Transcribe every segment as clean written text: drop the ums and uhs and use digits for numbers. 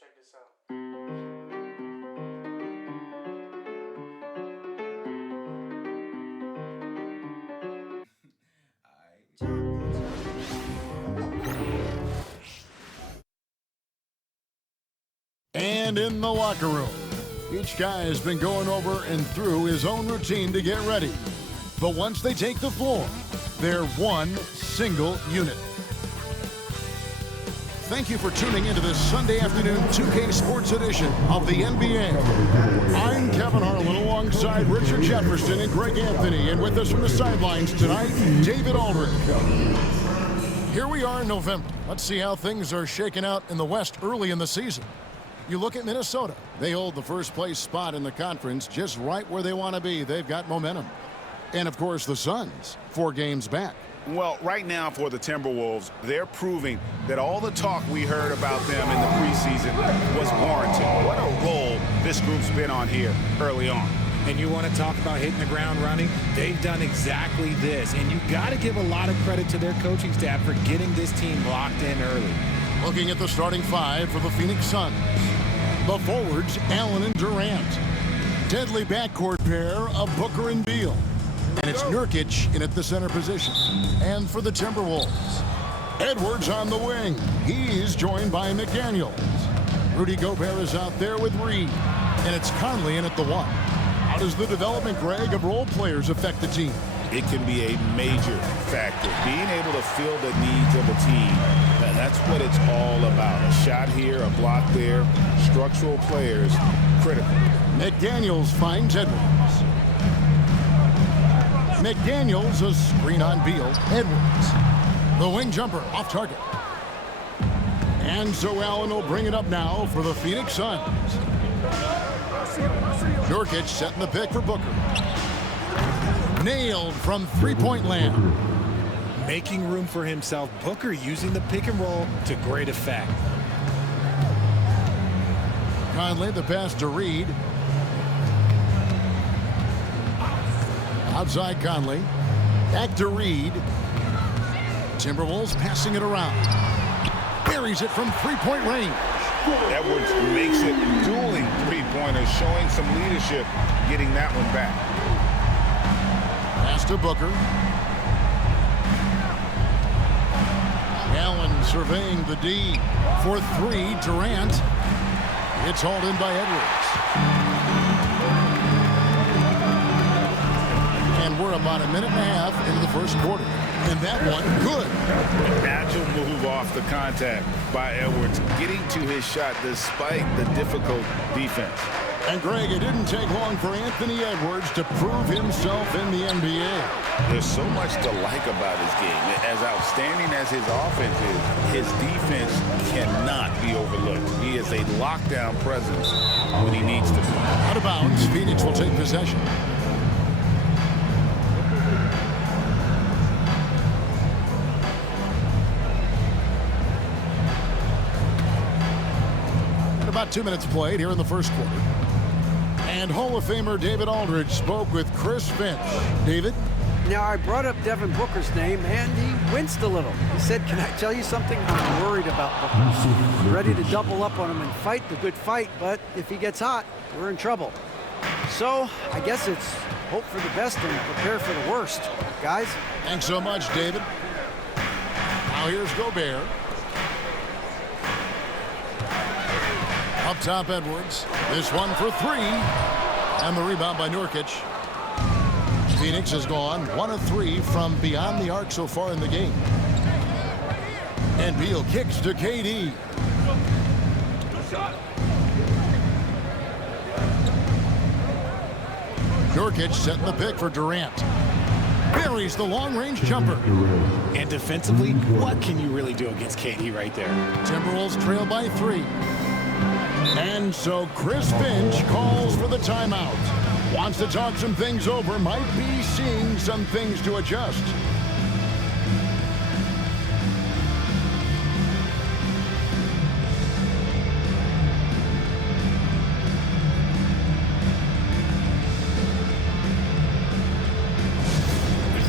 check this out. And in the locker room, each guy has been going over and through his own routine to get ready. But once they take the floor, they're one single unit. Thank you for tuning into this Sunday afternoon 2K Sports edition of the NBA. I'm Kevin Harlan alongside Richard Jefferson and Greg Anthony, and with us from the sidelines tonight, David Aldridge. Here we are in November. Let's see how things are shaking out in the West early in the season. You look at Minnesota. They hold the first place spot in the conference just right where they want to be. They've got momentum. And, of course, the Suns, 4 games back. Well, right now for the Timberwolves, they're proving that all the talk we heard about them in the preseason was warranted. What a role this group's been on here early on. And you want to talk about hitting the ground running? They've done exactly this. And you got to give a lot of credit to their coaching staff for getting this team locked in early. Looking at the starting 5 for the Phoenix Suns. The forwards, Allen and Durant. Deadly backcourt pair of Booker and Beal. And it's Nurkic in at the center position. And for the Timberwolves, Edwards on the wing. He's joined by McDaniels. Rudy Gobert is out there with Reed. And it's Conley in at the 1. How does the development, Greg, of role players affect the team? It can be a major factor. Being able to fill the needs of a team, that's what it's all about. A shot here, a block there, structural players, critical. McDaniels finds Edwards. McDaniels, a screen on Beal. Edwards, the wing jumper, off target. And so Allen will bring it up now for the Phoenix Suns. Nurkic setting the pick for Booker. Nailed from three-point land. Making room for himself. Booker using the pick and roll to great effect. Conley, the pass to Reed. Outside Conley. Back to Reed. Timberwolves passing it around. Buries it from three-point range. Edwards makes it dueling three-pointers, showing some leadership, getting that one back. Pass to Booker. Allen surveying the D for 3. Durant. It's hauled in by Edwards. And we're about a minute and a half into the first quarter. And that one, good. An agile move off the contact by Edwards, getting to his shot despite the difficult defense. And Greg, it didn't take long for Anthony Edwards to prove himself in the NBA. There's so much to like about his game. As outstanding as his offense is, his defense cannot be overlooked. He is a lockdown presence when he needs to be. Out of bounds, Phoenix will take possession. About 2 minutes played here in the first quarter. And Hall of Famer David Aldridge spoke with Chris Finch. David? Now, I brought up Devin Booker's name, and he winced a little. He said, can I tell you something? I'm worried about Booker. I'm ready to double up on him and fight the good fight, but if he gets hot, we're in trouble. So, I guess it's hope for the best and prepare for the worst. Guys? Thanks so much, David. Now here's Gobert. Up top, Edwards. This one for 3. And the rebound by Nurkic. Phoenix has gone 1 of 3 from beyond the arc so far in the game. And Beal kicks to KD. Nurkic setting the pick for Durant. Buries the long-range jumper. And defensively, what can you really do against KD right there? Timberwolves trail by 3. And so Chris Finch calls for the timeout. Wants to talk some things over, might be seeing some things to adjust.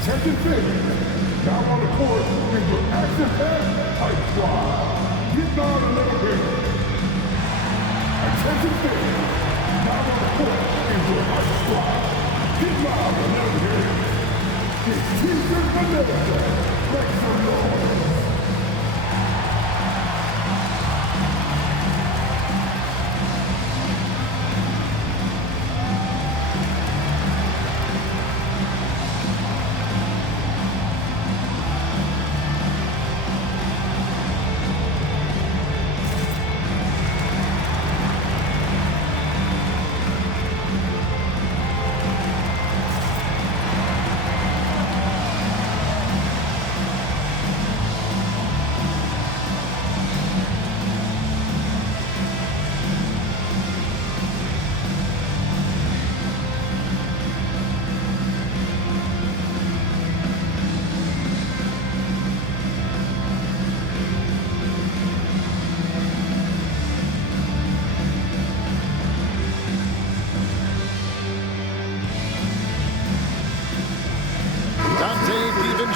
Second base, down on the court, with your action head, I try. Get down a little bit.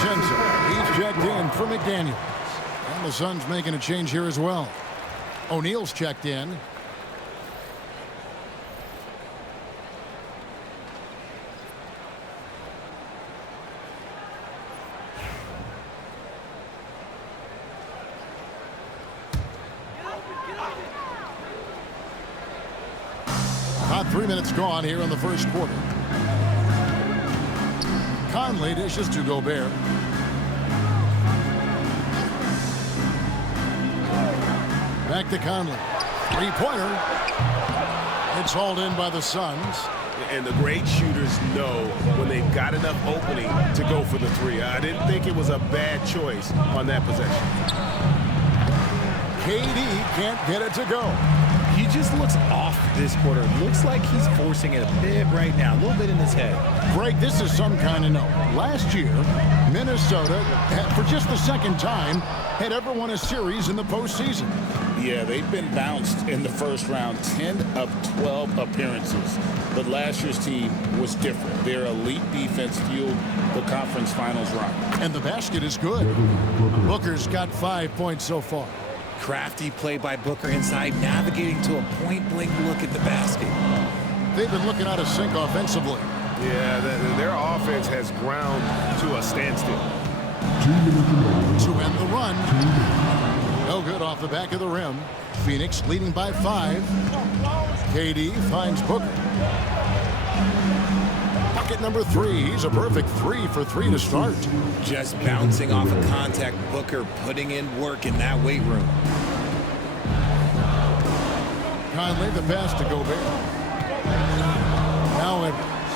He's checked in for McDaniels. And the Suns making a change here as well. O'Neal's checked in. About 3 minutes gone here in the first quarter. Conley dishes to Gobert. Back to Conley. Three-pointer. It's hauled in by the Suns. And the great shooters know when they've got enough opening to go for the three. I didn't think it was a bad choice on that possession. KD can't get it to go. He just looks off this quarter. Looks like he's forcing it a bit right now, a little bit in his head. Greg, this is some kind of note. Last year, Minnesota, for just the second time, had ever won a series in the postseason. Yeah, they've been bounced in the first round, 10 of 12 appearances. But last year's team was different. Their elite defense fueled the conference finals run. And the basket is good. Booker's got 5 points so far. Crafty play by Booker inside, navigating to a point-blank look at the basket. They've been looking out of sync offensively. Yeah, their offense has ground to a standstill. To end the run. No good off the back of the rim. Phoenix leading by 5. KD finds Booker. Bucket number 3. He's a perfect 3 for 3 to start. Just bouncing off of contact. Booker putting in work in that weight room. Conley, the pass to Gobert. Now Edwards.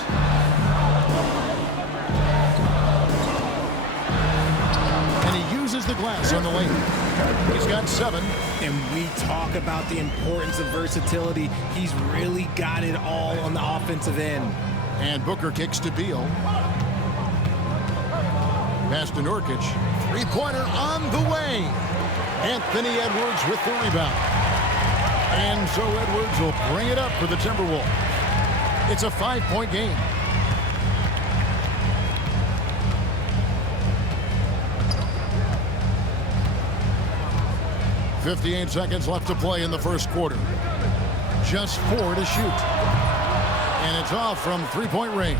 And he uses the glass on the lane. He's got 7. And we talk about the importance of versatility. He's really got it all on the offensive end. And Booker kicks to Beal. Pass to Nurkic. Three-pointer on the way. Anthony Edwards with the rebound. And so Edwards will bring it up for the Timberwolves. It's a 5-point game. .58 seconds left to play in the first quarter. Just 4 to shoot. And it's off from three-point range.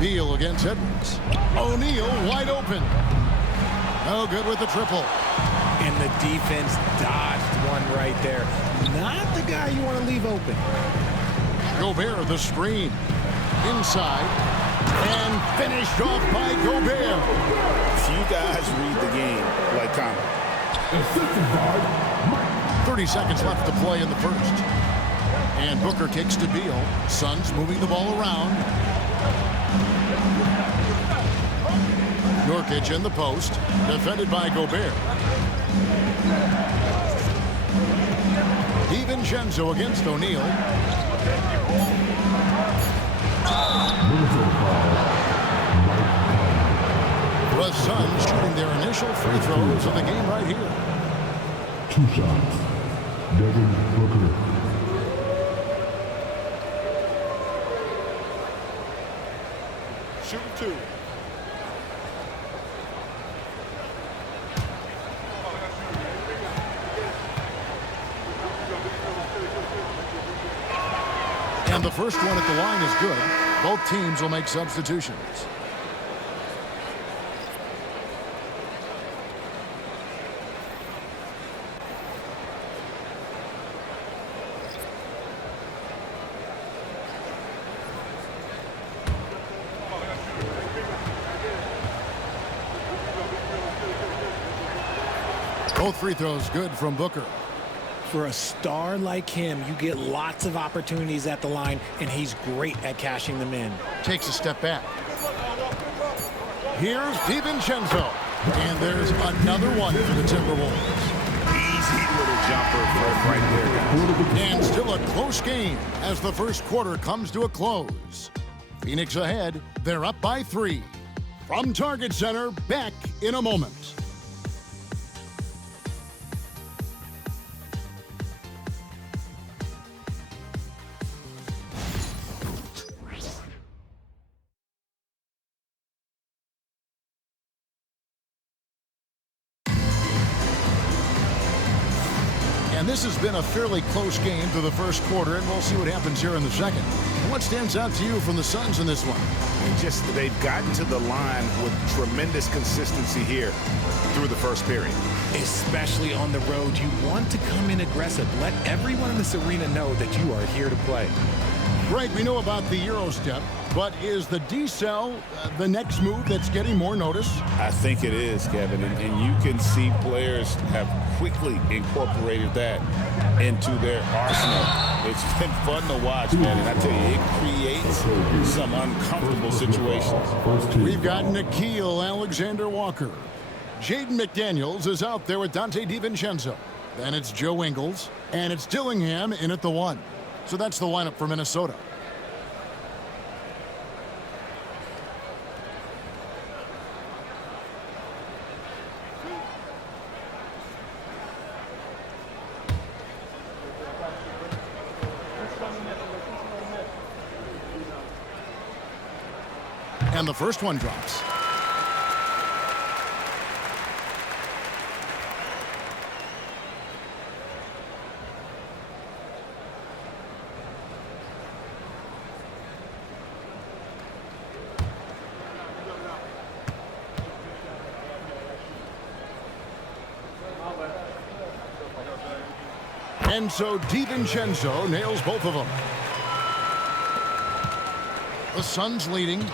Beal against Edwards. O'Neal wide open. No good with the triple. And the defense dodged one right there. Not the guy you want to leave open. Gobert, the screen. Inside. And finished off by Gobert. Few guys read the game like Conley. 30 seconds left to play in the first. And Booker kicks to Beal. Suns moving the ball around. Nurkic in the post. Defended by Gobert. DiVincenzo against O'Neal. The Suns shooting their initial free throws of the game right here. 2 shots. Devin Booker. Shoot 2. And the first one at the line is good. Both teams will make substitutions. Both free throws good from Booker. For a star like him, you get lots of opportunities at the line, and he's great at cashing them in. Takes a step back. Here's DiVincenzo. And there's another one for the Timberwolves. Easy little jumper right there, guys. And still a close game as the first quarter comes to a close. Phoenix ahead. They're up by 3. From Target Center, back in a moment. And this has been a fairly close game through the first quarter, and we'll see what happens here in the second. And what stands out to you from the Suns in this one? Just they've gotten to the line with tremendous consistency here through the first period. Especially on the road, you want to come in aggressive. Let everyone in this arena know that you are here to play. Greg, we know about the Euro step, but is the D-cell the next move that's getting more notice? I think it is, Kevin, and you can see players have quickly incorporated that into their arsenal. It's been fun to watch, man, and I tell you, it creates some uncomfortable situations. We've got Nickeil Alexander-Walker. Jaden McDaniels is out there with Dante DiVincenzo. Then it's Joe Ingles, and it's Dillingham in at the 1. So that's the lineup for Minnesota. And the first one drops. And so DiVincenzo nails both of them. The Suns leading.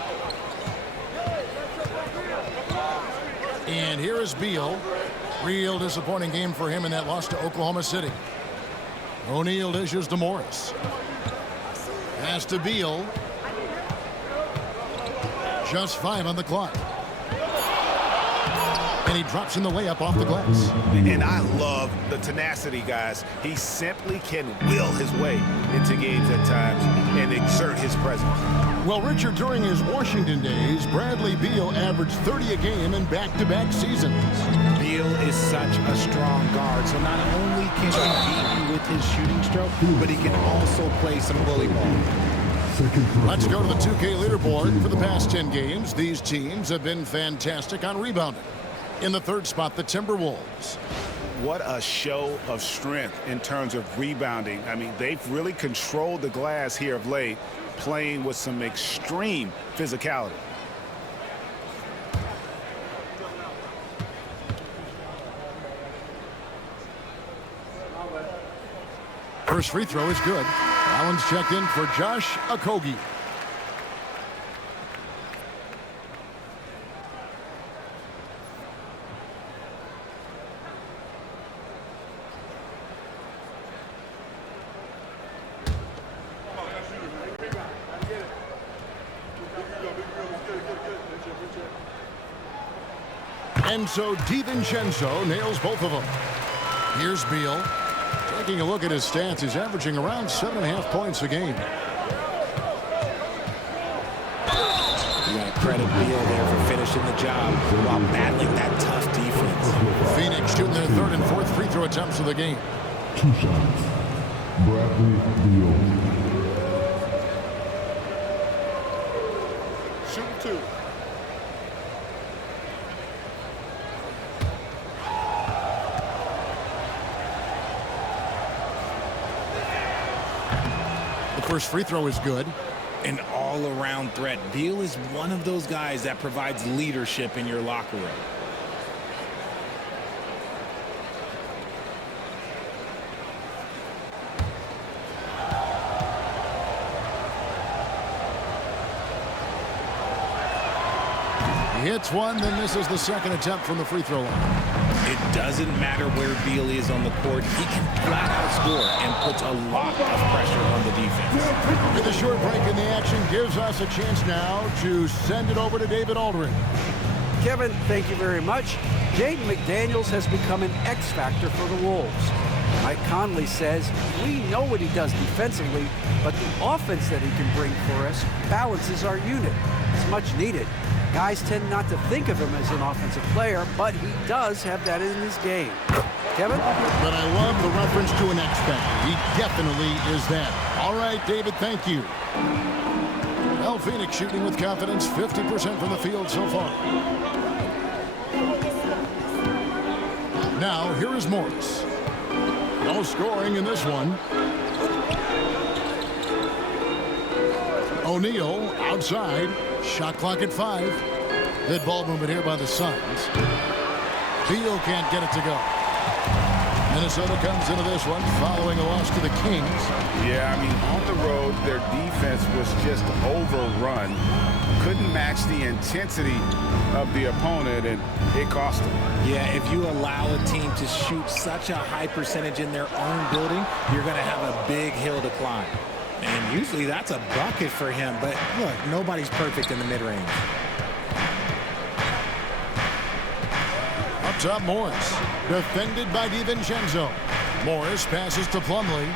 And here is Beal. Real disappointing game for him in that loss to Oklahoma City. O'Neal dishes to Morris. Pass to Beal. Just 5 on the clock. And he drops in the layup off the glass. And I love the tenacity, guys. He simply can will his way into games at times and exert his presence. Well, Richard, during his Washington days, Bradley Beal averaged 30 a game in back-to-back seasons. Beal is such a strong guard, so not only can he beat you with his shooting stroke, but he can also play some bully ball. Let's go to the 2K leaderboard. For the past 10 games, these teams have been fantastic on rebounding. In the third spot, the Timberwolves. What a show of strength in terms of rebounding. I mean, they've really controlled the glass here of late, playing with some extreme physicality. First free throw is good. Allen's checked in for Josh Okogie. And so DiVincenzo nails both of them. Here's Beal. Taking a look at his stats, he's averaging around 7.5 points a game. You got to credit Beal there for finishing the job while battling that tough defense. Phoenix shooting their third and fourth free throw attempts of the game. 2 shots. Bradley Beal. Shoot 2. The first free throw is good. An all-around threat. Beal is one of those guys that provides leadership in your locker room. He hits one, then misses the second attempt from the free throw line. It doesn't matter where Beal is on the court. He can flat out score and puts a lot of pressure on the defense. With a short break in the action gives us a chance now to send it over to David Aldridge. Kevin, thank you very much. Jaden McDaniels has become an X factor for the Wolves. Mike Conley says, we know what he does defensively, but the offense that he can bring for us balances our unit. It's much needed. Guys tend not to think of him as an offensive player, but he does have that in his game. Kevin? But I love the reference to an X factor. He definitely is that. All right, David, thank you. Well, Phoenix shooting with confidence, 50% from the field so far. Now, here is Morris. No scoring in this one. O'Neal outside. Shot clock at 5. Good ball movement here by the Suns. Beal can't get it to go. Minnesota comes into this one following a loss to the Kings. Yeah, I mean, on the road, their defense was just overrun. Couldn't match the intensity of the opponent, and it cost them. Yeah, if you allow a team to shoot such a high percentage in their own building, you're going to have a big hill to climb. And usually that's a bucket for him. But look, nobody's perfect in the mid-range. Up top, Morris. Defended by DiVincenzo. Morris passes to Plumlee.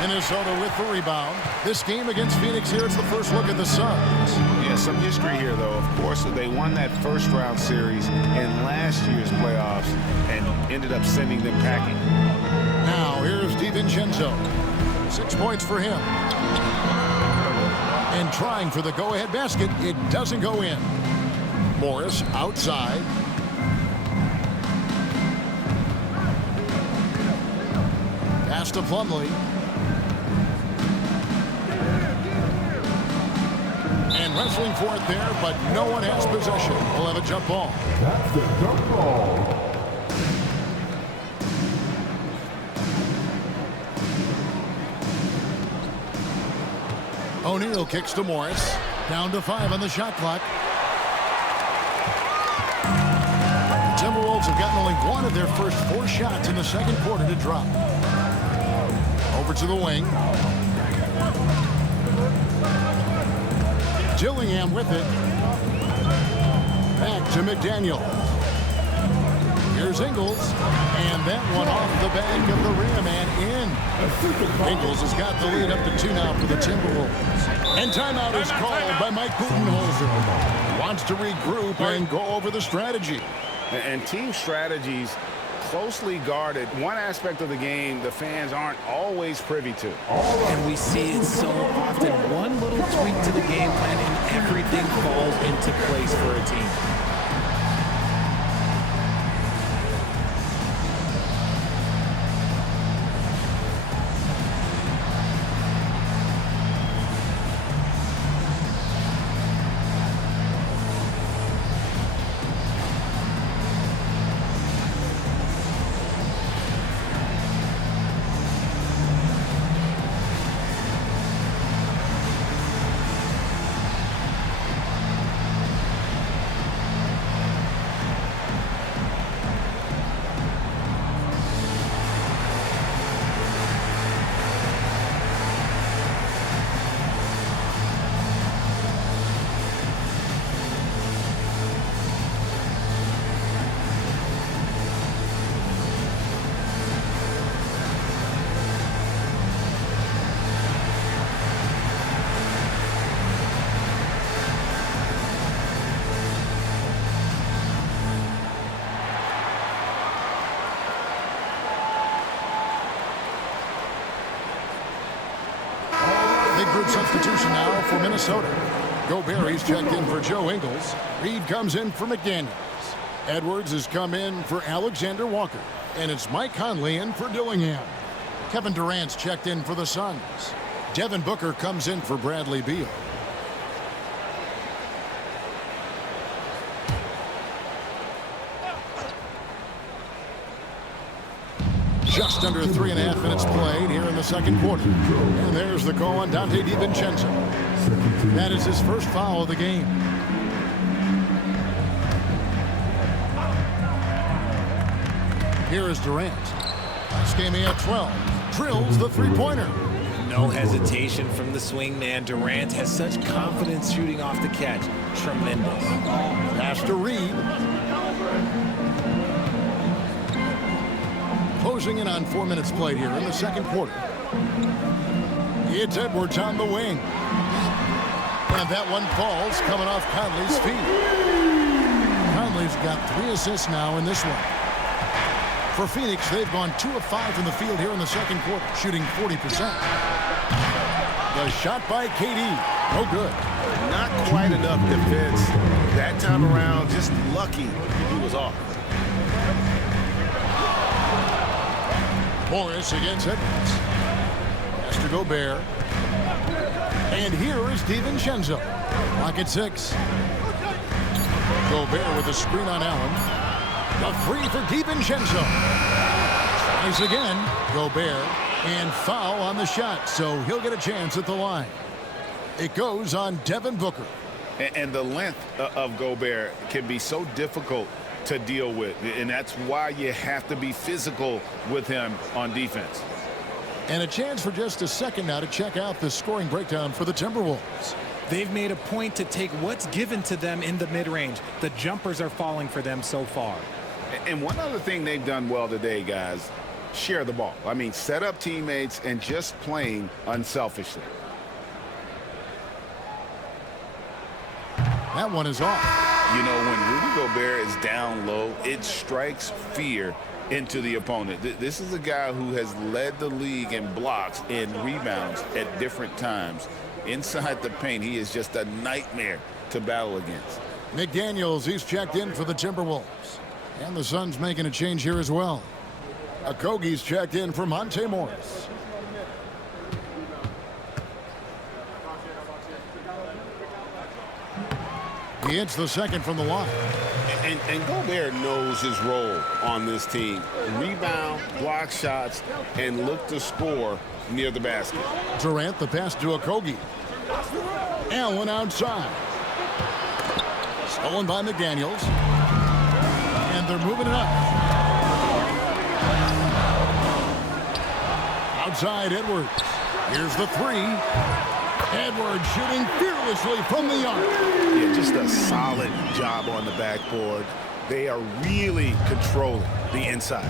Minnesota with the rebound. This game against Phoenix here, it's the first look at the Suns. Yeah, some history here, though. Of course, they won that first-round series in last year's playoffs and ended up sending them packing. Now, here's DiVincenzo. 6 points for him. And trying for the go-ahead basket, it doesn't go in. Morris outside. Pass to Plumlee. And wrestling for it there, but no one has possession. We'll have a jump ball. That's the jump ball. O'Neal kicks to Morris. Down to 5 on the shot clock. The Timberwolves have gotten only one of their first 4 shots in the second quarter to drop. Over to the wing. Gillingham with it. Back to McDaniel. Here's Ingles. And that one off the back of the rim and in. Ingles has got the lead up to 2 now for the Timberwolves. And timeout is called by Mike Budenholzer. Wants to regroup and go over the strategy. And team strategies closely guarded. One aspect of the game the fans aren't always privy to. And we see it so often. One little tweak to the game plan and everything falls into place for a team. Group substitution now for Minnesota. Gobert checked in for Joe Ingles. Reed comes in for McDaniels. Edwards has come in for Alexander Walker. And it's Mike Conley in for Dillingham. Kevin Durant's checked in for the Suns. Devin Booker comes in for Bradley Beal. Just under 3.5 minutes played here in the second quarter. And there's the call on Dante DiVincenzo. That is his first foul of the game. Here is Durant. This game at 12. Drills the three-pointer. No hesitation from the swing man. Durant has such confidence shooting off the catch. Tremendous. Pass to Reed. Closing in on 4 minutes played here in the second quarter. It's Edwards on the wing. And that one falls coming off Conley's feet. Conley's got 3 assists now in this one. For Phoenix, they've gone 2 of 5 from the field here in the second quarter, shooting 40%. The shot by KD, no good. Not quite enough defense. That time around, just lucky he was off. Morris against Edwards. Has to Gobert. And here is DiVincenzo. Lock at 6. Gobert with a screen on Allen. The 3 for DiVincenzo. Tries again. Gobert. And foul on the shot, so he'll get a chance at the line. It goes on Devin Booker. And the length of Gobert can be so difficult to deal with, and that's why you have to be physical with him on defense. And a chance for just a second now to check out the scoring breakdown for the Timberwolves. They've made a point to take what's given to them in the mid-range. The jumpers are falling for them so far. And one other thing they've done well today, guys, share the ball. I mean, set up teammates and just playing unselfishly. That one is off. You know, when Rudy Gobert is down low, it strikes fear into the opponent. This is a guy who has led the league in blocks and rebounds at different times. Inside the paint, he is just a nightmare to battle against. McDaniels, he's checked in for the Timberwolves. And the Suns making a change here as well. Okogie's checked in for Monte Morris. He hits the second from the line. And Gobert knows his role on this team. Rebound, block shots, and look to score near the basket. Durant, the pass to Okogie. Allen outside. Stolen by McDaniels. And they're moving it up. Outside Edwards. Here's the 3. Edwards shooting fearlessly from the arc. Yeah, just a solid job on the backboard. They are really controlling the inside.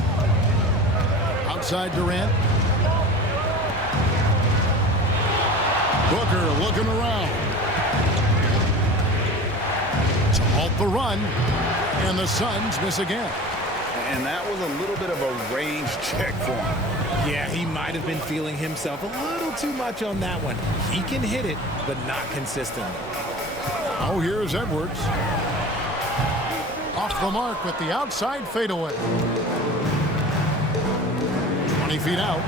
Outside Durant. Booker looking around. To halt the run. And the Suns miss again. And that was a little bit of a range check for him. Yeah, he might have been feeling himself a little too much on that one. He can hit it, but not consistently. Oh, here's Edwards. Off the mark with the outside fadeaway. 20 feet out.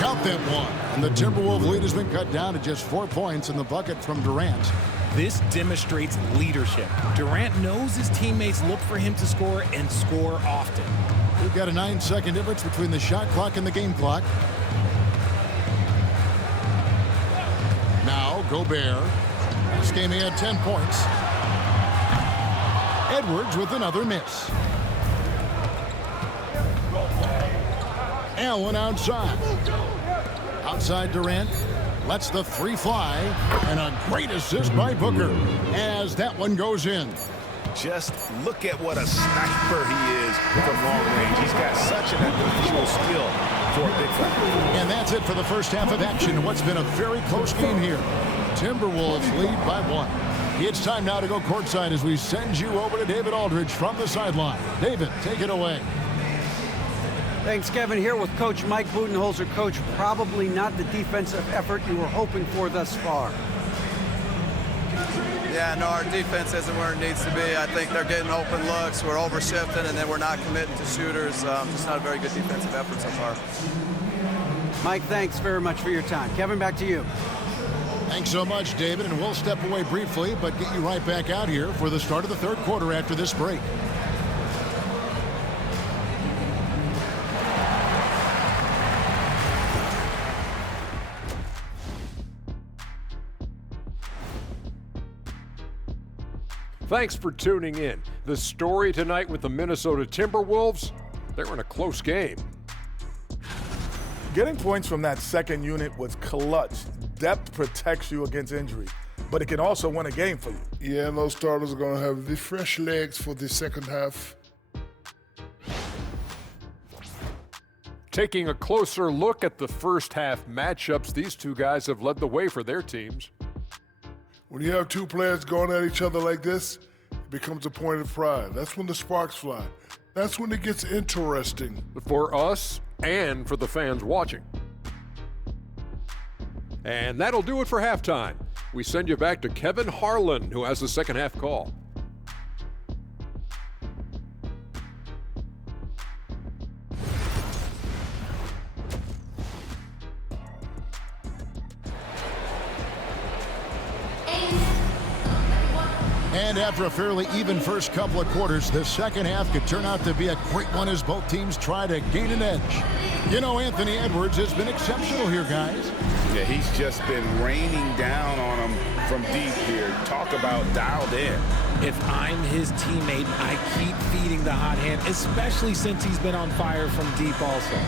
Count that one. And the Timberwolves lead has been cut down to just 4 points in the bucket from Durant. This demonstrates leadership. Durant knows his teammates look for him to score and score often. We've got a 9-second difference between the shot clock and the game clock. Now Gobert. This game he had 10 points. Edwards with another miss. Allen outside. Outside Durant. Lets the 3 fly. And a great assist by Booker as that one goes in. Just look at what a sniper he is from long range. He's got such an unusual skill for a big fella. And that's it for the first half of action. What's been a very close game here. Timberwolves lead by 1. It's time now to go courtside as we send you over to David Aldridge from the sideline. David, take it away. Thanks, Kevin. Here with Coach Mike Budenholzer. Coach, probably not the defensive effort you were hoping for thus far. Yeah, no, our defense isn't where it needs to be. I think they're getting open looks. We're overshifting, and then we're not committing to shooters. Just not a very good defensive effort so far. Mike, thanks very much for your time. Kevin, back to you. Thanks so much, David, and we'll step away briefly, but get you right back out here for the start of the third quarter after this break. Thanks for tuning in. The story tonight with the Minnesota Timberwolves, they're in a close game. Getting points from that second unit was clutch. Depth protects you against injury, but it can also win a game for you. Yeah, and those starters are going to have the fresh legs for the second half. Taking a closer look at the first half matchups, these two guys have led the way for their teams. When you have two players going at each other like this, it becomes a point of pride. That's when the sparks fly. That's when it gets interesting. For us and for the fans watching. And that'll do it for halftime. We send you back to Kevin Harlan, who has the second half call. And after a fairly even first couple of quarters, the second half could turn out to be a great one as both teams try to gain an edge. You know, Anthony Edwards has been exceptional here, guys. Yeah, he's just been raining down on them from deep here. Talk about dialed in. If I'm his teammate, I keep feeding the hot hand, especially since he's been on fire from deep also.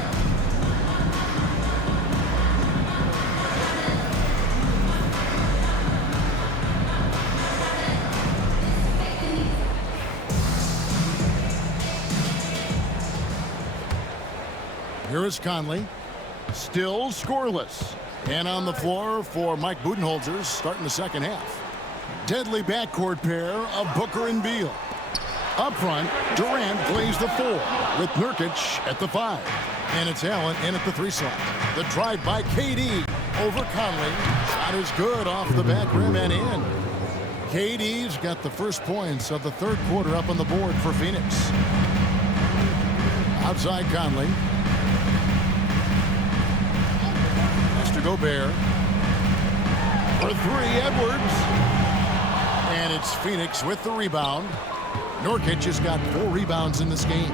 Here is Conley, still scoreless. And on the floor for Mike Budenholzer, starting the second half. Deadly backcourt pair of Booker and Beal. Up front, Durant plays the 4 with Nurkic at the 5. And it's Allen in at the 3 slot. The drive by KD over Conley. Shot is good off the back rim and in. KD's got the first points of the third quarter up on the board for Phoenix. Outside Conley. To Gobert for 3, Edwards, and it's Phoenix with the rebound. Nurkic has got 4 rebounds in this game.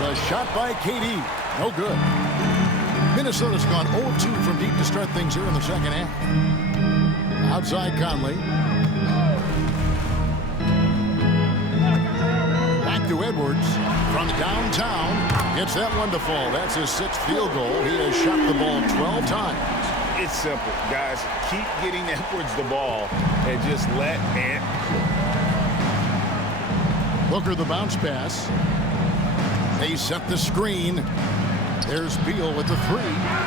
The shot by KD, no good. Minnesota's gone 0-2 from deep to start things here in the second half. Outside Conley. Back to Edwards from downtown. Gets that one to fall. That's his 6th field goal. He has shot the ball 12 times. It's simple, guys. Keep getting Edwards the ball and just let Ant. Booker the bounce pass. They set the screen. There's Beal with the 3.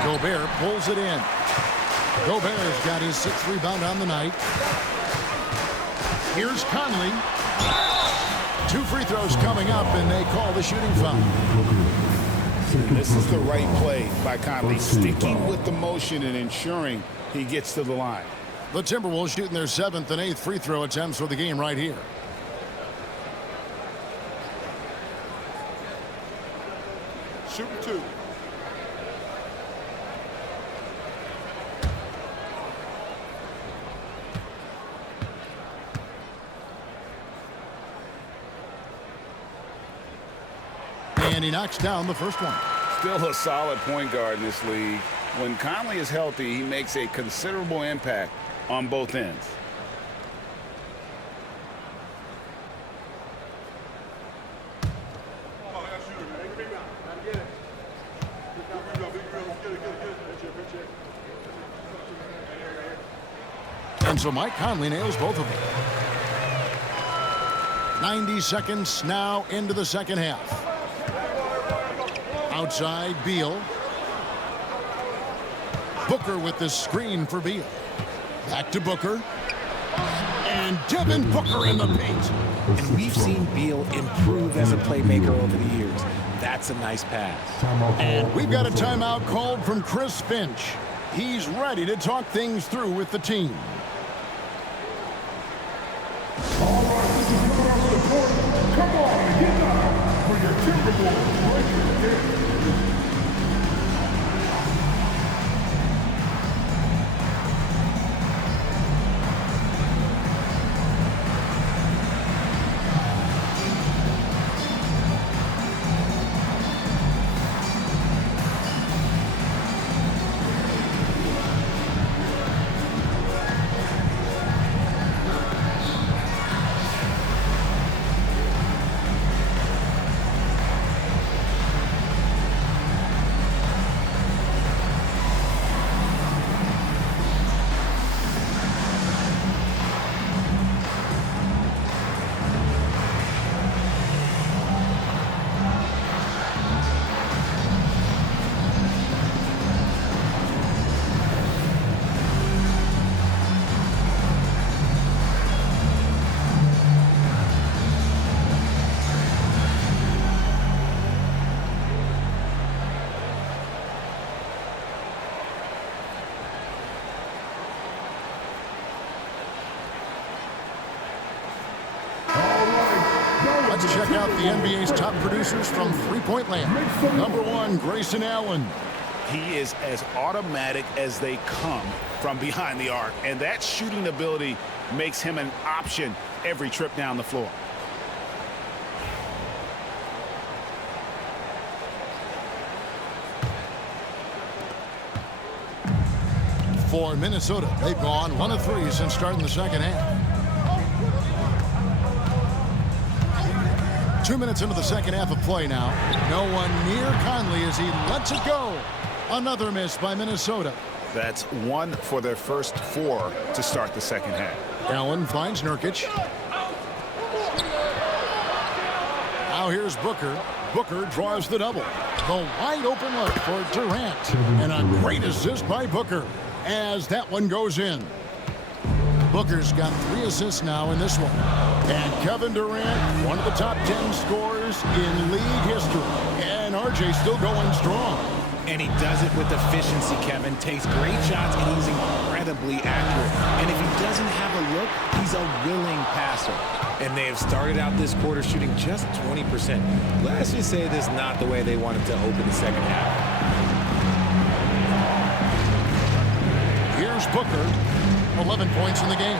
Gobert pulls it in. Gobert's got his 6th rebound on the night. Here's Conley. 2 free throws coming up, and they call the shooting foul. This is the right play by Conley, sticking with the motion and ensuring he gets to the line. The Timberwolves shooting their 7th and 8th free throw attempts for the game right here. Shooting 2. And he knocks down the first one. Still a solid point guard in this league. When Conley is healthy, he makes a considerable impact on both ends. And so Mike Conley nails both of them. 90 seconds now into the second half. Outside, Beal. Booker with the screen for Beal. Back to Booker. And Devin Booker in the paint. And we've seen Beal improve as a playmaker over the years. That's a nice pass. And we've got a timeout called from Chris Finch. He's ready to talk things through with the team. All right, this is coming off the court. Come on, get down. For Let's check out the NBA's top producers from three-point land. Number 1, Grayson Allen. He is as automatic as they come from behind the arc, and that shooting ability makes him an option every trip down the floor. For Minnesota, they've gone 1 of 3 since starting the second half. 2 minutes into the second half of play now. No one near Conley as he lets it go. Another miss by Minnesota. That's 1 for their first 4 to start the second half. Allen finds Nurkic. Now here's Booker. Booker draws the double. The wide open look for Durant. And a great assist by Booker as that one goes in. Booker's got 3 assists now in this one. And Kevin Durant, one of the top 10 scorers in league history. And RJ still going strong. And he does it with efficiency, Kevin. Takes great shots, and he's incredibly accurate. And if he doesn't have a look, he's a willing passer. And they have started out this quarter shooting just 20%. Let's just say this is not the way they wanted to open the second half. Here's Booker. 11 points in the game.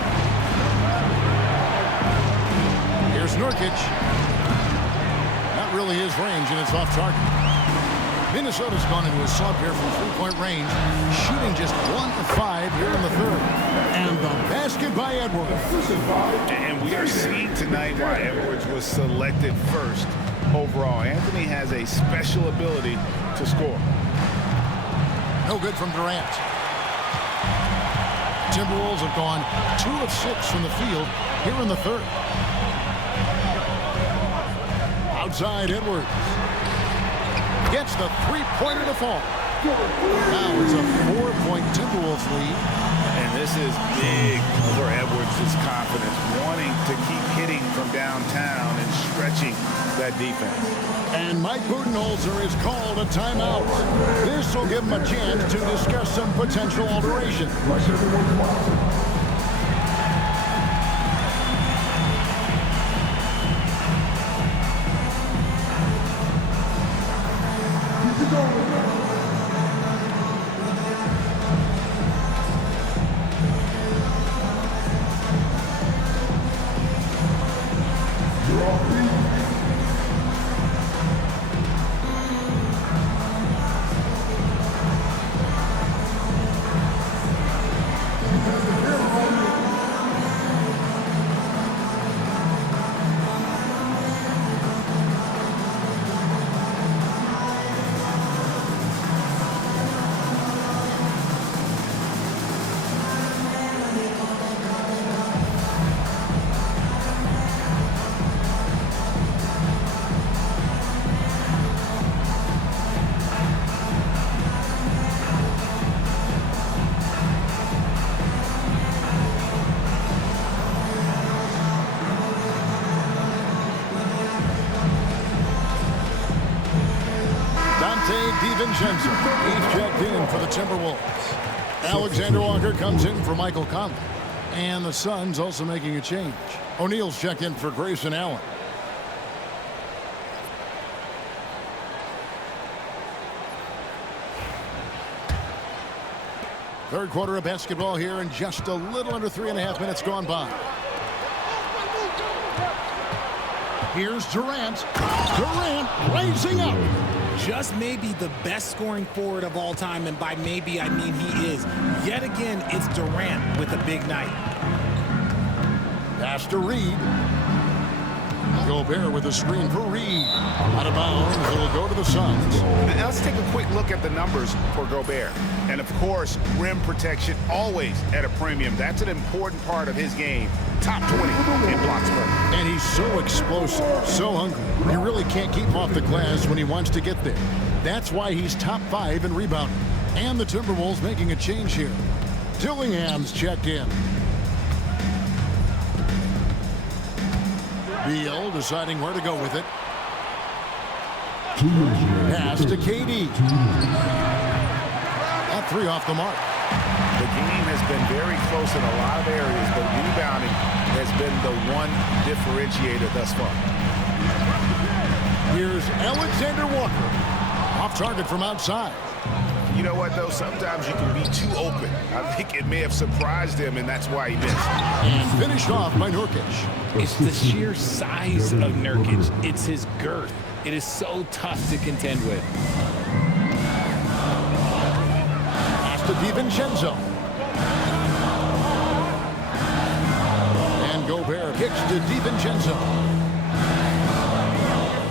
Here's Nurkic. Not really his range, and it's off target. Minnesota's gone into a slump here from three-point range, shooting just 1 of 5 here in the third. And the basket by Edwards. And we are seeing tonight why Edwards was selected first overall. Anthony has a special ability to score. No good from Durant. Timberwolves have gone 2 of 6 from the field here in the third. Outside Edwards. Gets the three-pointer to fall. Now it's a 4-point Timberwolves lead. And this is big for Edwards' confidence, wanting to keep hitting from downtown and stretching that defense. And Mike Budenholzer has called a timeout. This will give him a chance to discuss some potential alteration. DiVincenzo, he's checked in for the Timberwolves. Alexander Walker comes in for Michael Conley. And the Suns also making a change. O'Neal's checked in for Grayson Allen. Third quarter of basketball here, and just a little under 3.5 minutes gone by. Here's Durant. Durant rising up. Just maybe the best scoring forward of all time, and by maybe I mean he is. Yet again, it's Durant with a big night. Pass to Reed. Gobert with a screen for Reed. Out of bounds. It'll go to the Suns. Now let's take a quick look at the numbers for Gobert. And, of course, rim protection always at a premium. That's an important part of his game. Top 20 in blocks per. And he's so explosive, so hungry. You really can't keep him off the glass when he wants to get there. That's why he's top 5 in rebounding. And the Timberwolves making a change here. Dillingham's checked in. Beal deciding where to go with it. Pass to KD. That three off the mark. The game has been very close in a lot of areas, but rebounding has been the one differentiator thus far. Here's Alexander Walker. Off target from outside. You know what, though? Sometimes you can be too open. I think it may have surprised him, and that's why he missed. And finished off by Nurkic. It's the sheer size of Nurkic. It's his girth. It is so tough to contend with. Pass to DiVincenzo. And Gobert kicks to DiVincenzo.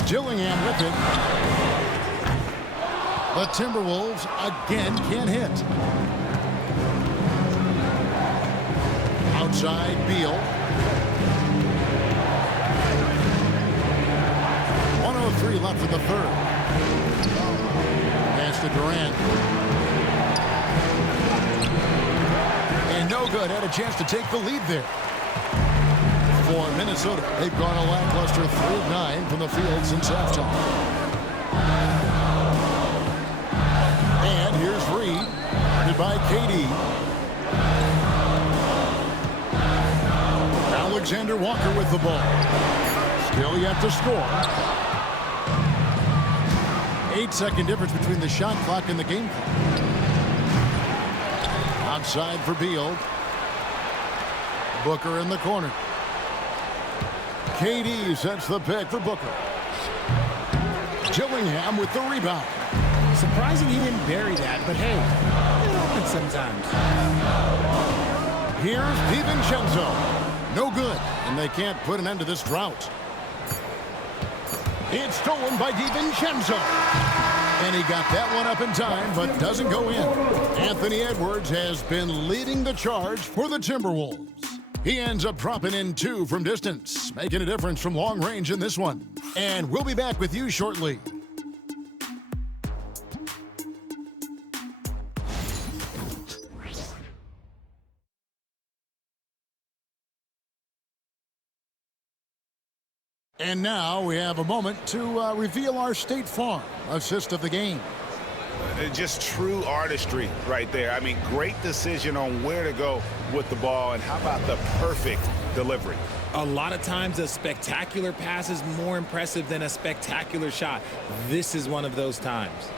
Dillingham with it. The Timberwolves again can't hit. Outside Beal. 1:03 left in the third. Pass to Durant. And no good. Had a chance to take the lead there. For Minnesota, they've gone a lackluster 3 of 9 from the field since halftime. And here's Reed, guarded by KD. Alexander Walker with the ball. Still yet to score. 8-second difference between the shot clock and the game clock. Outside for Beal. Booker in the corner. KD sets the pick for Booker. Dillingham with the rebound. Surprising he didn't bury that, but hey, it happens sometimes. Here's DiVincenzo. No good, and they can't put an end to this drought. It's stolen by DiVincenzo. And he got that one up in time, but doesn't go in. Anthony Edwards has been leading the charge for the Timberwolves. He ends up dropping in 2 from distance, making a difference from long range in this one. And we'll be back with you shortly. And now we have a moment to reveal our State Farm assist of the game. Just true artistry right there. I mean, great decision on where to go with the ball, and how about the perfect delivery? A lot of times a spectacular pass is more impressive than a spectacular shot. This is one of those times.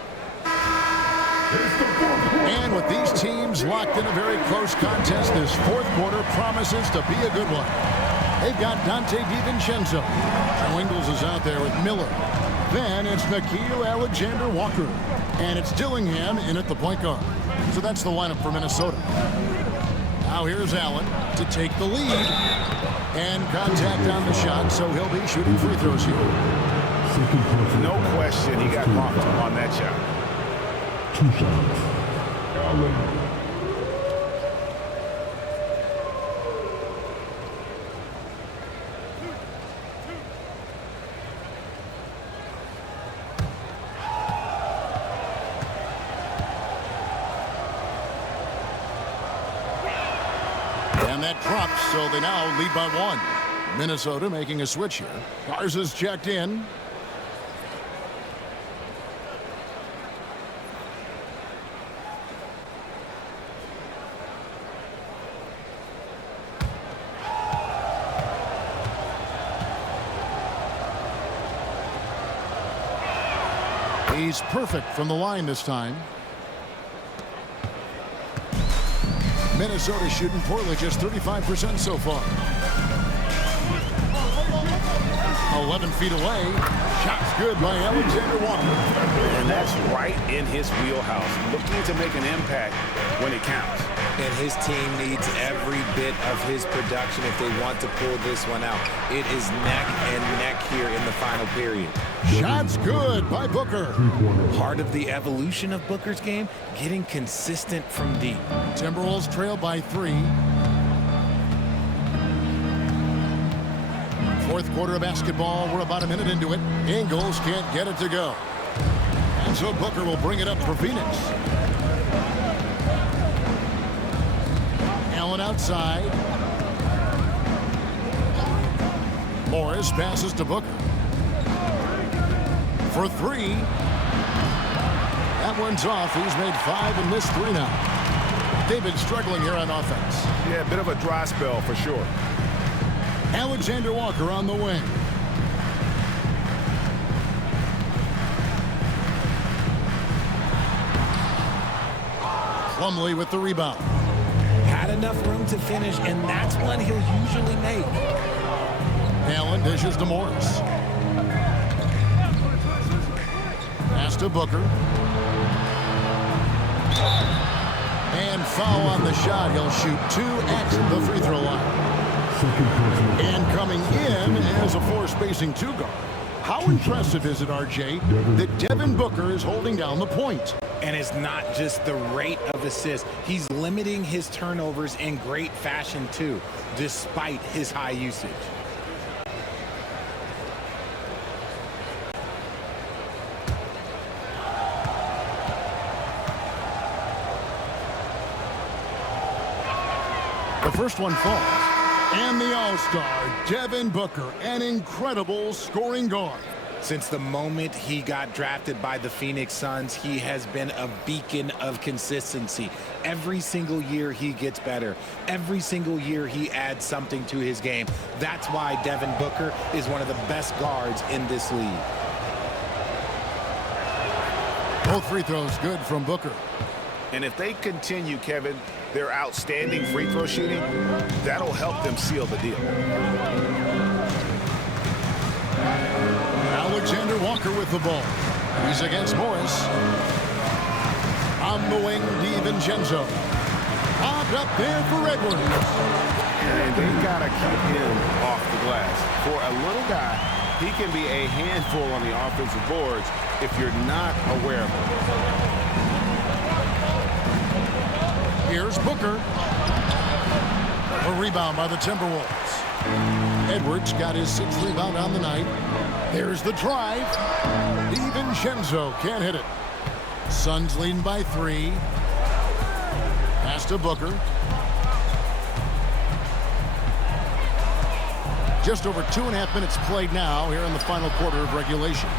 And with these teams locked in a very close contest, this fourth quarter promises to be a good one. They've got Dante DiVincenzo. Joe Ingles is out there with Miller. Then it's Nickeil Alexander-Walker. And it's Dillingham in at the point guard. So that's the lineup for Minnesota. Now here's Allen to take the lead. And contact on the shot, so he'll be shooting free throws here. No question he got bumped on that shot. 2 shots. Allen. And that drops, so they now lead by 1. Minnesota making a switch here. Garza's checked in. He's perfect from the line this time. Minnesota shooting poorly, just 35% so far. 11 feet away. Shots good by Alexander Walker. And that's right in his wheelhouse. Looking to make an impact when it counts. And his team needs every bit of his production if they want to pull this one out. It is neck and neck here in the final period. Shots good by Booker. Part of the evolution of Booker's game, getting consistent from deep. Timberwolves trail by 3. Fourth quarter of basketball. We're about a minute into it. Ingles can't get it to go. And so Booker will bring it up for Phoenix. Allen outside. Morris passes to Booker. For 3. That one's off. He's made 5 and missed 3 now. They've been struggling here on offense. Yeah, a bit of a dry spell for sure. Alexander Walker on the wing. Plumlee with the rebound. Had enough room to finish, and that's one he'll usually make. Allen dishes to Morris. Pass to Booker. And foul on the shot. He'll shoot 2 at the free throw line. And coming in as a 4-spacing 2 guard. How impressive is it, RJ, that Devin Booker is holding down the point? And it's not just the rate of assists. He's limiting his turnovers in great fashion, too, despite his high usage. The first one falls. And the All-Star, Devin Booker, an incredible scoring guard. Since the moment he got drafted by the Phoenix Suns, he has been a beacon of consistency. Every single year he gets better. Every single year he adds something to his game. That's why Devin Booker is one of the best guards in this league. Both free throws good from Booker. And if they continue, Kevin, their outstanding free throw shooting, that'll help them seal the deal. Alexander Walker with the ball. He's against Morris. On the wing, DiVincenzo. Popped up there for Edwards. And they got to keep him off the glass. For a little guy, he can be a handful on the offensive boards if you're not aware of him. Here's Booker. A rebound by the Timberwolves. Edwards got his 6th rebound on the night. There's the drive. DiVincenzo can't hit it. Suns leading by 3. Pass to Booker. Just over 2.5 minutes played now here in the final quarter of regulation.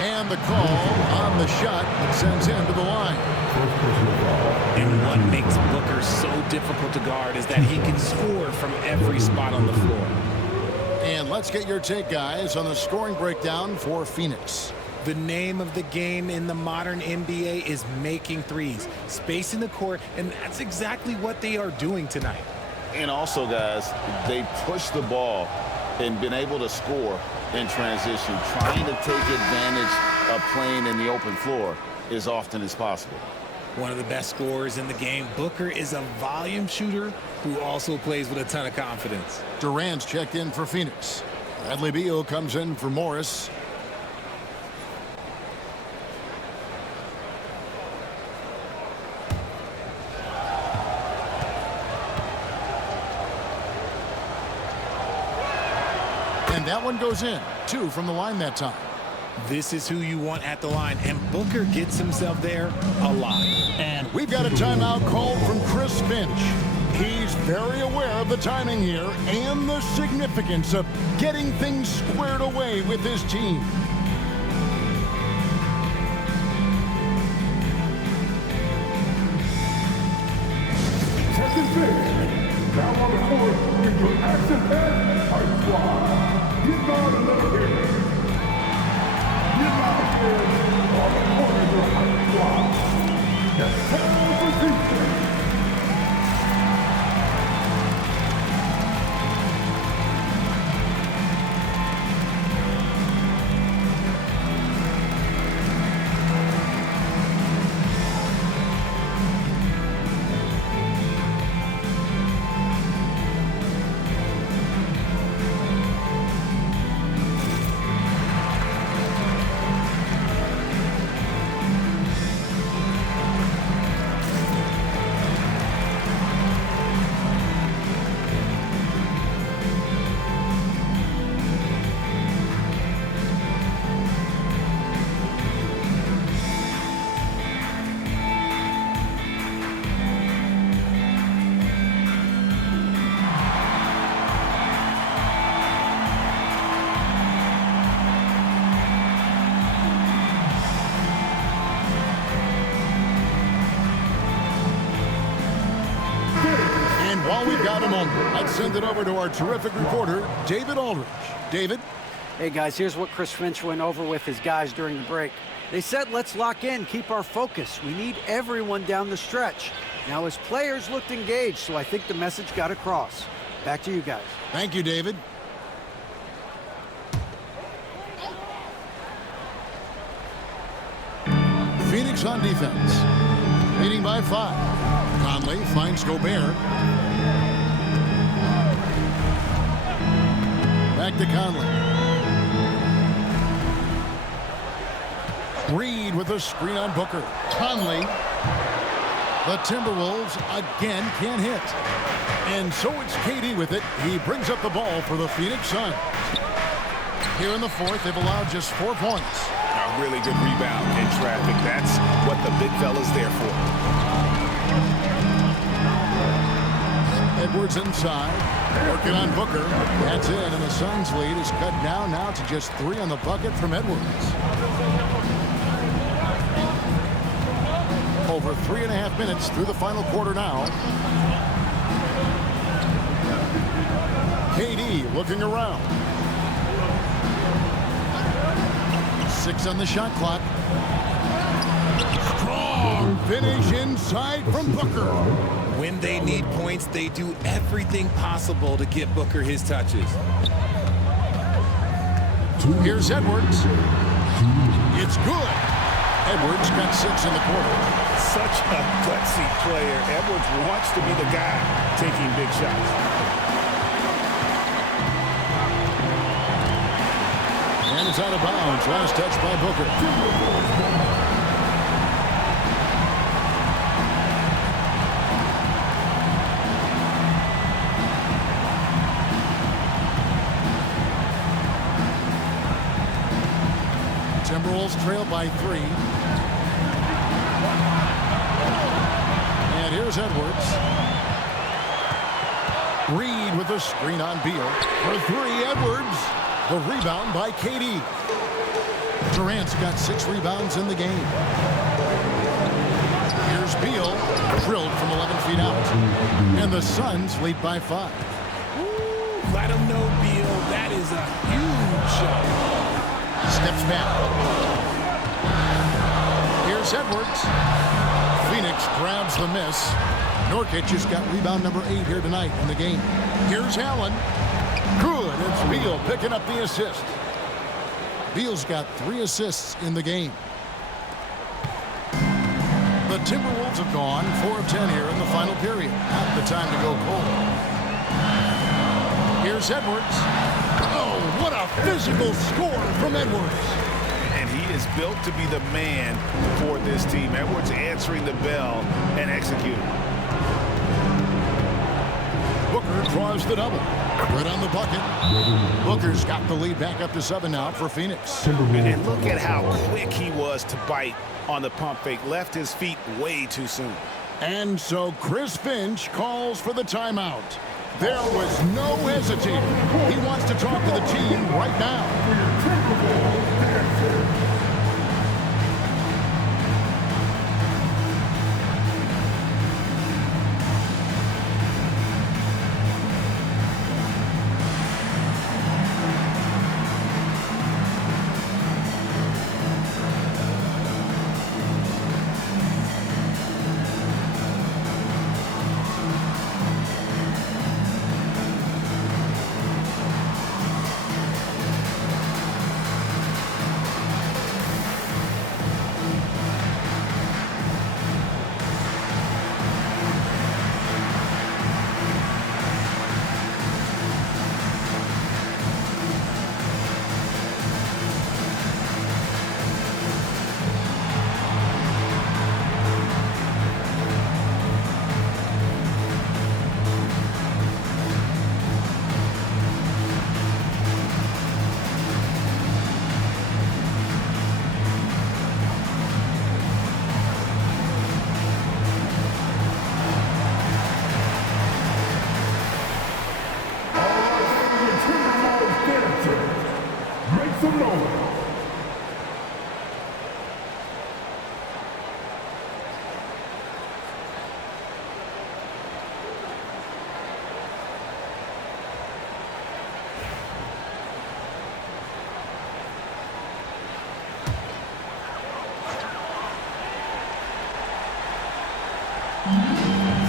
And the call on the shot that sends him to the line. And what makes Booker so difficult to guard is that he can score from every spot on the floor. And let's get your take, guys, on the scoring breakdown for Phoenix. The name of the game in the modern NBA is making threes, spacing the court, and that's exactly what they are doing tonight. And also, guys, they push the ball and been able to score in transition, trying to take advantage of playing in the open floor as often as possible. One of the best scorers in the game. Booker is a volume shooter who also plays with a ton of confidence. Durant's checked in for Phoenix. Bradley Beal comes in for Morris. And that one goes in. 2 from the line that time. This is who you want at the line, and Booker gets himself there a lot. And we've got a timeout called from Chris Finch. He's very aware of the timing here and the significance of getting things squared away with his team. Second base. Now on the court, with your action pass, our squad. Get down a little bit. Get out here on the corner of your high squad. Yes, While we've got a moment, let's send it over to our terrific reporter, David Aldridge. David? Hey, guys, here's what Chris Finch went over with his guys during the break. They said, let's lock in, keep our focus. We need everyone down the stretch. Now, his players looked engaged, so I think the message got across. Back to you guys. Thank you, David. Phoenix on defense. Leading by 5. Conley finds Gobert. Back to Conley. Reed with a screen on Booker. Conley. The Timberwolves again can't hit. And so it's KD with it. He brings up the ball for the Phoenix Suns. Here in the fourth, they've allowed just 4 points. A really good rebound in traffic. That's what the big fella's there for. Edwards inside, working on Booker. That's it, and the Suns' lead is cut down now to just 3 on the bucket from Edwards. Over 3.5 minutes through the final quarter now. KD looking around. 6 on the shot clock. Strong finish inside from Booker. When they need points, they do everything possible to get Booker his touches. Here's Edwards. It's good. Edwards got 6 in the quarter. Such a gutsy player. Edwards wants to be the guy taking big shots. And it's out of bounds. Last touch by Booker. Timberwolves trail by 3. And here's Edwards. Reed with a screen on Beal. For 3, Edwards. The rebound by KD. Durant's got 6 rebounds in the game. Here's Beal, drilled from 11 feet out. And the Suns lead by 5. Let him know, Beal, that is a huge shot. Steps back. Here's Edwards. Phoenix grabs the miss. Nurkic has got rebound number 8 here tonight in the game. Here's Allen. Good. It's Beal picking up the assist. Beal's got 3 assists in the game. The Timberwolves have gone 4 of 10 here in the final period. Not the time to go cold. Here's Edwards. Oh, what a physical score from Edwards. And he is built to be the man for this team. Edwards answering the bell and executing. Booker draws the double. Good on the bucket. Booker's got the lead back up to 7 now for Phoenix. And look at how quick he was to bite on the pump fake. Left his feet way too soon. And so Chris Finch calls for the timeout. There was no hesitating. He wants to talk to the team right now.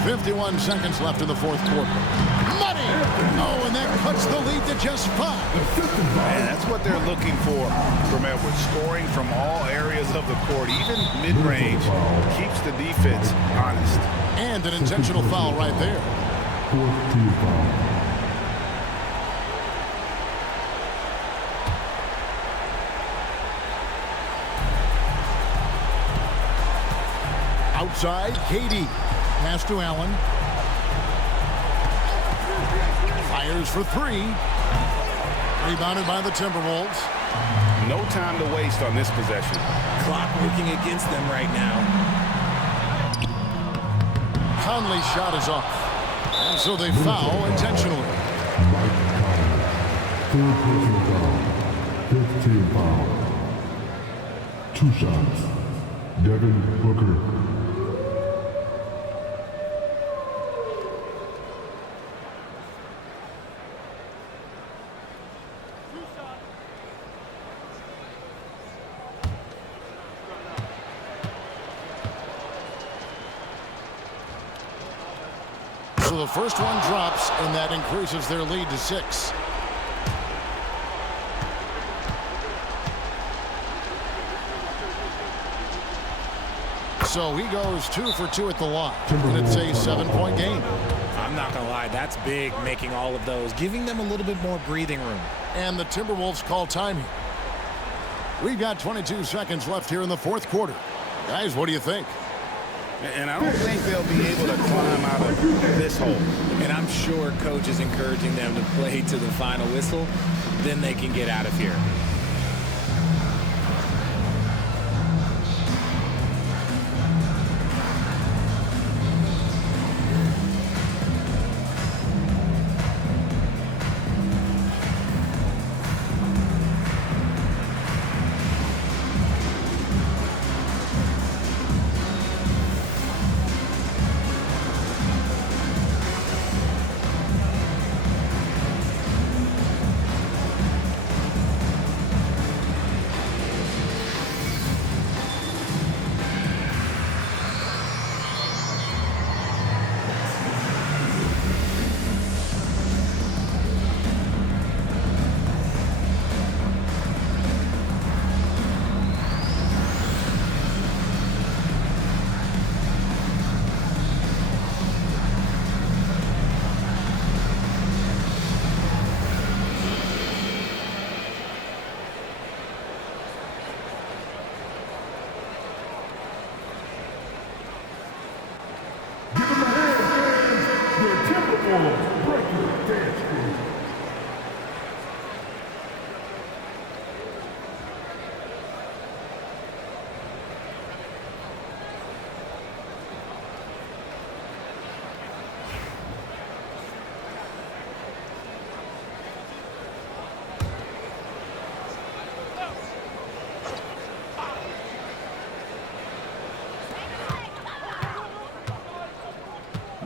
51 seconds left in the fourth quarter. Money! Oh, and that cuts the lead to just 5. Man, that's what they're looking for from Edwards. Scoring from all areas of the court, even mid-range, keeps the defense honest. And an intentional foul right there. Fourth team foul. Outside, KD. Pass to Allen. Fires for 3. Rebounded by the Timberwolves. No time to waste on this possession. Clock working against them right now. Conley's shot is off. And so they foul intentionally. Third personal foul. Fifth team foul. 2 shots. Devin Booker. So the first one drops, and that increases their lead to 6. So he goes 2 for 2 at the line, and it's a 7-point game. I'm not going to lie, that's big, making all of those, giving them a little bit more breathing room. And the Timberwolves call time here. We've got 22 seconds left here in the fourth quarter. Guys, what do you think? And I don't think they'll be able to climb out of this hole. And I'm sure coach is encouraging them to play to the final whistle. Then they can get out of here.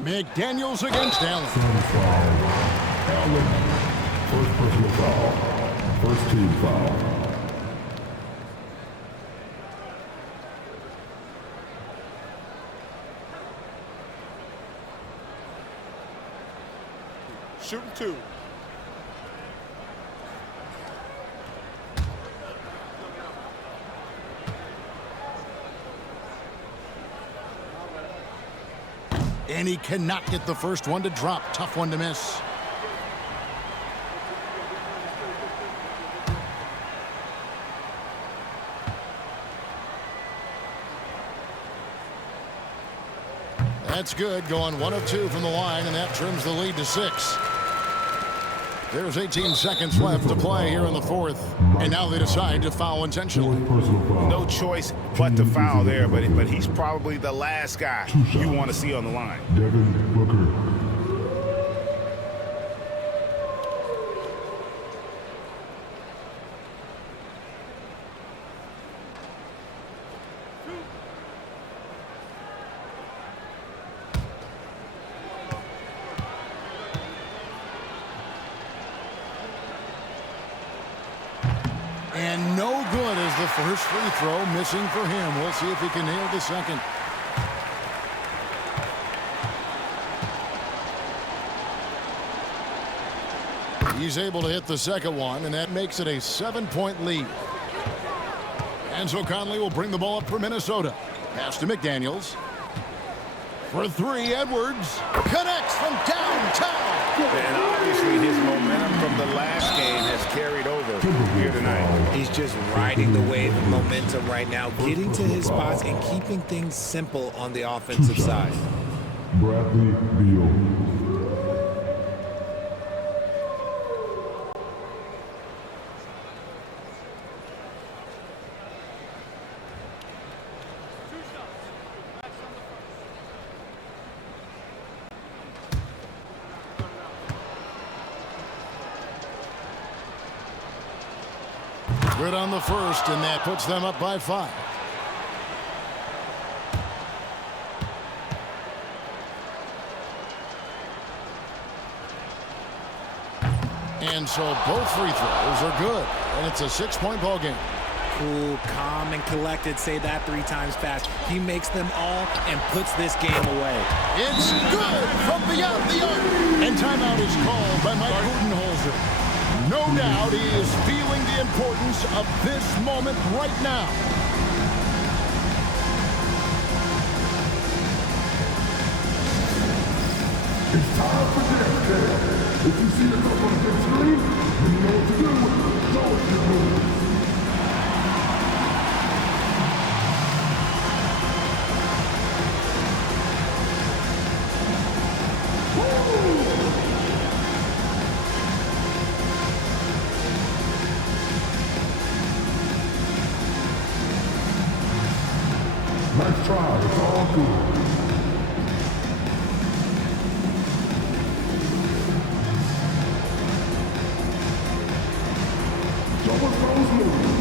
McDaniels against Allen. Allen. First personal foul. First team foul. Shooting 2. And he cannot get the first one to drop. Tough one to miss. That's good. Going 1 of 2 from the line, and that trims the lead to 6. There's 18 seconds left to play here in the fourth. And now they decide to foul intentionally. No choice but to foul there, but he's probably the last guy you want to see on the line. Devin Booker. And no good as the first free throw missing for him. We'll see if he can nail the second. He's able to hit the second one, and that makes it a 7-point lead. And so Conley will bring the ball up for Minnesota. Pass to McDaniels. For three, Edwards connects from downtown. And obviously his momentum from the last game has carried over here tonight. He's just riding the wave of momentum right now, getting to his spots and keeping things simple on the offensive side. Bradley Beal. Good on the first, and that puts them up by 5. And so both free throws are good, and it's a 6-point ball game. Cool, calm, and collected. Say that 3 times fast. He makes them all and puts this game away. It's good from beyond the arc. And timeout is called by Mike Budenholzer. No doubt he is feeling the importance of this moment right now. It's time for dance. If you see yourself on the big screen, you know what to do. Don't you move. Nice try, it's all good. Double those moves.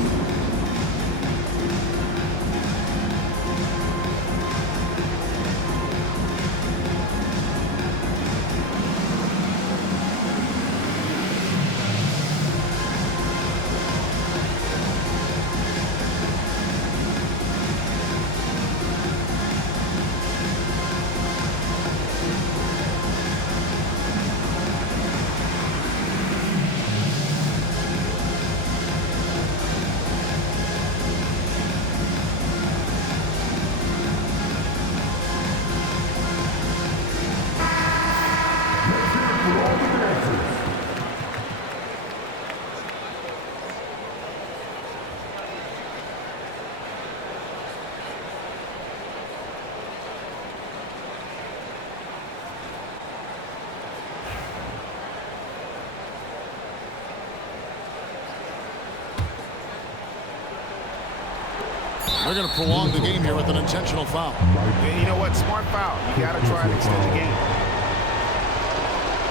They're going to prolong the game here with an intentional foul. And you know what? Smart foul. You got to try to extend the game.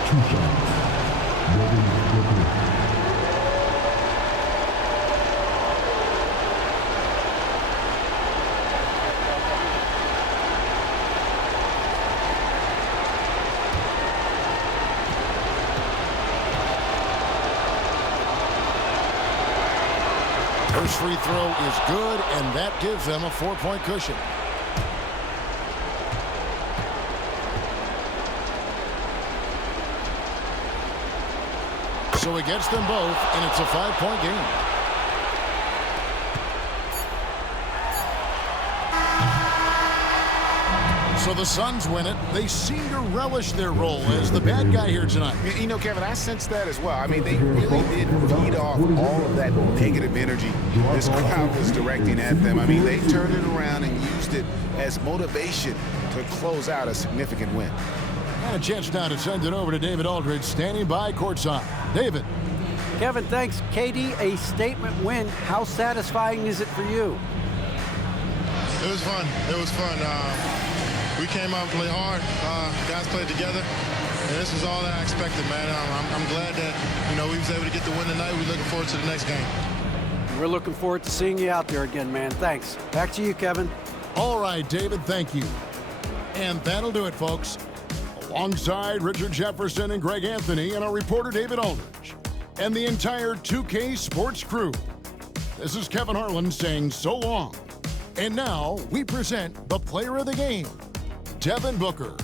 2 shots. Brooklyn. First free throw is good, and that gives them a 4-point cushion. So he gets them both, and it's a 5-point game. So the Suns win it. They seem to relish their role as the bad guy here tonight. You know, Kevin, I sense that as well. I mean, they really did feed off all of that negative energy this crowd was directing at them. I mean, they turned it around and used it as motivation to close out a significant win. And a chance now to send it over to David Aldridge, standing by courtside. David. Kevin, thanks. KD, a statement win. How satisfying is it for you? It was fun. It was fun. We came out and played hard. Guys played together, and this was all that I expected, man. I'm glad that we was able to get the win tonight. We're looking forward to the next game. We're looking forward to seeing you out there again, man. Thanks. Back to you, Kevin. All right, David, thank you. And that'll do it, folks. Alongside Richard Jefferson and Greg Anthony and our reporter David Aldridge and the entire 2K Sports crew, this is Kevin Harlan saying so long. And now we present the player of the game, Devin Booker.